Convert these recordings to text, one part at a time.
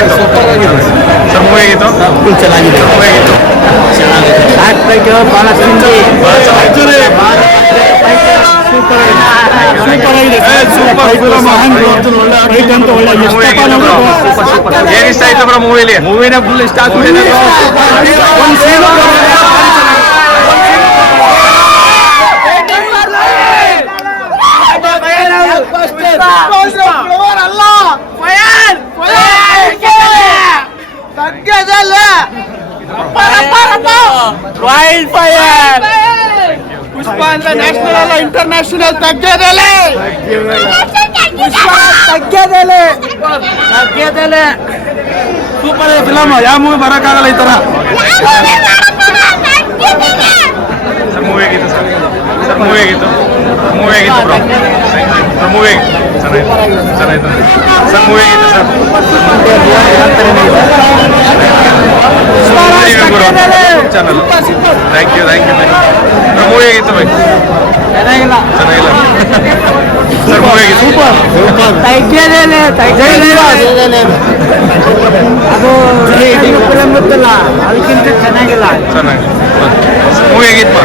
ಹೇಗಿತ್ತು sir? Movie ಹೇಗಿತ್ತು? ಚೆನ್ನಾಗಿದೆ. ಮೂವಿ ಹೇಗಿತ್ತು? ಬಹಳ ಏನ್ ಇಷ್ಟ ಆಯ್ತು ಬ್ರೋ ಮೂವಿಲಿ? ಮೂವಿನ ಫುಲ್ ಇಷ್ಟ ಆಗ್ಬಿಟ್ಟಿದೆ. ವೈಲ್ಡ್ ಫೈರ್ ಪುಷ್ಪ ಅಂತ ನ್ಯಾಷನಲ್ ಅಲ್ಲ ಇಂಟರ್ನ್ಯಾಷನಲ್ ತಗ್ಗದಲೆ. ಪುಷ್ಪ ತಗ್ಗದಲೆ ಸೂಪರ್ ಫಿಲಮ್. ಯಾವ ಮೂವಿ ಬರೋಕ್ಕಾಗಲ್ಲ ಈ ತರ. ಸರ್ ಮೂವಿ ಹೇಗಿತ್ತು ಸರ್? ಸರ್ ಮೂವಿ ಹೇಗಿತ್ತು? ಮೂವಿ ಹೇಗಿತ್ತು ಬ್ರೋ? ಮೂವಿ ಚೆನ್ನಾಗಿತ್ತು ಸರ್. ಮೂವಿ ಹೇಗಿತ್ತು sir? Channel thank you. Movie ಹೇಗಿತ್ತು ಬೈ? ಚೆನ್ನಾಗಿಲ್ಲ ಸರ್. ಮೂವಿ ಹೇಗಿತ್ತು? ಅದು ಫಿಲಮ್ ಗೊತ್ತಲ್ಲ, ಅದಕ್ಕಿಂತ ಚೆನ್ನಾಗಿಲ್ಲ. ಮೂವಿ ಹೇಗಿತ್ತು?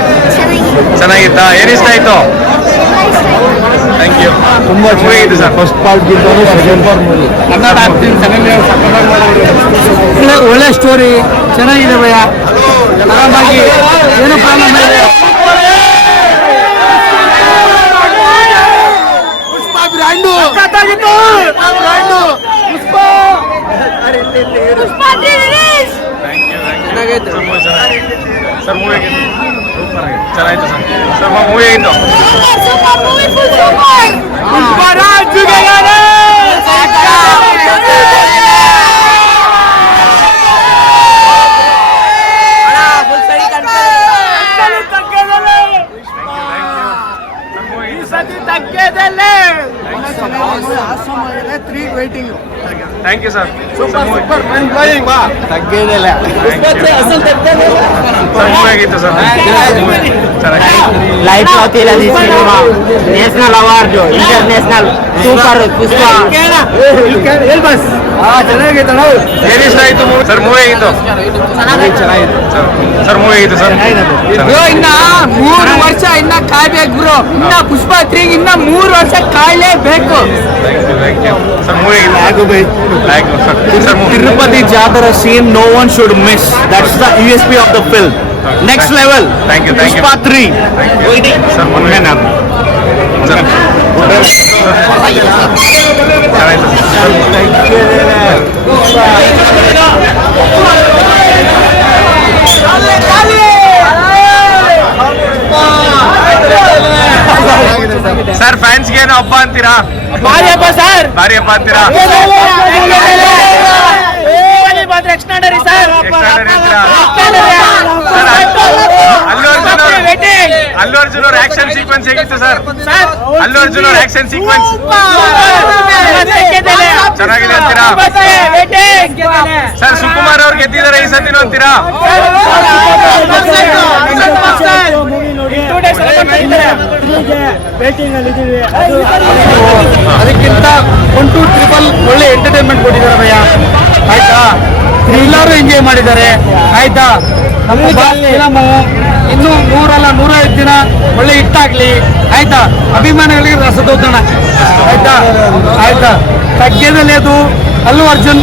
ಚೆನ್ನಾಗಿತ್ತಾ? ಏನು ಇಷ್ಟ ಆಯ್ತು? Thank you. ತುಂಬಾ ಮೂವಿ ಹೇಗಿತ್ತು sir? First part Kannada acting ಒಳ್ಳೆ ಸ್ಟೋರಿ ಚೆನ್ನಾಗಿದೆ ಭಯ. ಆರಾಮಾಗಿ ಏನು ಪ್ರಾಬ್ಲಮ್ ಇಲ್ಲ. ಪುಷ್ಪ ಬ್ರ್ಯಾಂಡು ಚೆನ್ನಾಗೈತೆ ಸರ್. ಮೂವಿ ಹೇಗಿತ್ತು? ಚೆನ್ನಾಗಿತ್ತು ಸರ್. ಸರ್ ಮೂವಿ ಹೇಗಿತ್ತು? Thank you sir. ತಗ್ಗೇದಿಲ್ಲ. ಸರ್ ಮೂವಿ ಹೇಗಿತ್ತು ಸರ್? ಲೈಫ್ ಹೋಗ್ತಿಲ್ಲ cinema. National award, international super Pushpa. ಚೆನ್ನಾಗಿತ್ತು. ಏನು ಇಷ್ಟ ಆಯ್ತು ಸರ್? ಮೂವಿ ಹೇಗಿತ್ತು? ಚೆನ್ನಾಗಿತ್ತು ಸರ್ ಮೂವಿ ಹೇಗಿತ್ತು ಸರ್? ಇನ್ನ 3 ವರ್ಷ ಇನ್ನ ಕಾಯ್ಬೇಕು ಗುರು. ಇನ್ನ ಪುಷ್ಪ 3 ಇನ್ನ 3 ವರ್ಷ ಕಾಯ್ಲೇಬೇಕು. Thank you sir. Movie Tirupati ಜಾತ್ರಾ scene no one should miss. That's the USP of the film. Next level. Thank you. Pushpa 3. Sir ಮೊನ್ನೆ ಸರ್ ಫ್ಯಾನ್ಸ್ಗೆ ಏನು ಹಬ್ಬ ಅಂತೀರಾ? ಭಾರಿ ಹಬ್ಬ ಸರ್. ಭಾರಿ ಹಬ್ಬ ಅಂತೀರಾ? ಎಕ್ಸ್ಟ್ರಾಡರಿ ಸರ್. ಅಲ್ಲು ಅರ್ಜುನ್ ಅವ್ರ ಆಕ್ಷನ್ ಸೀಕ್ವೆನ್ಸ್ ಹೇಗಿತ್ತು ಸರ್? ಅಲ್ಲು ಅರ್ಜುನ್ ಅವ್ರ ಆಕ್ಷನ್ ಸೀಕ್ವೆನ್ಸ್ ಚೆನ್ನಾಗಿದೆ ಅಂತೀರಾ? ಸರ್ ಸುಕುಮಾರ್ ಅವ್ರು ಗೆದ್ದಿದ್ದಾರೆ ಈ ಸತಿನೂ ಅಂತೀರಾ? ಅದಕ್ಕಿಂತ 1, 2, 3 ಒಳ್ಳೆ ಎಂಟರ್ಟೈನ್ಮೆಂಟ್ ಕೊಟ್ಟಿದ್ದಾರೆ ಭಯ್ಯ. ಆಯ್ತಾ? ಎಲ್ಲರೂ ಎಂಜಾಯ್ ಮಾಡಿದ್ದಾರೆ. ಆಯ್ತಾ? ನಮ್ಮ ಫಿಲಮು ಇನ್ನೂ 100 ಅಲ್ಲ 105 ದಿನ ಒಳ್ಳೆ ಹಿಟ್ಟಾಗ್ಲಿ. ಆಯ್ತಾ? ಅಭಿಮಾನಿಗಳಿಗೆ ರಸದೌತಣ. ಆಯ್ತಾ? ತಗ್ಗೇದಲ್ಲಿ ಅದು Allu Arjun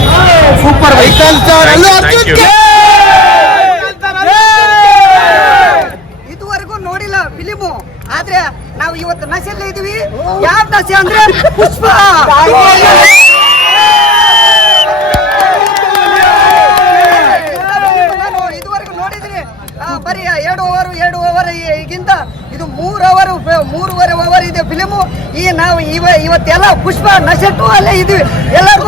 super vehicle sir. Allu Arjun ಇದುವರೆಗೂ ನೋಡಿಲ್ಲ ಫಿಲಿಮು. ಆದ್ರೆ ನಾವು ಇವತ್ತು ನಶೆಲ್ಲೇ ಇದೀವಿ. ಯಾವ ನಶೆ ಅಂದ್ರೆ ಪುಷ್ಪ. ನಾನು ಇದುವರೆಗೂ ನೋಡಿದ್ದೀನಿ ಬರೀ 2 ಓವರ್ ಈಗಿಂತ ಇದು 3 ಓವರ್ ಇದೆ ಫಿಲಿಮು. ಈ ನಾವು ಇವತ್ತೆಲ್ಲ ಪುಷ್ಪ ನಶೆ 2 ಅಲ್ಲೇ ಇದೀವಿ ಎಲ್ಲರೂ.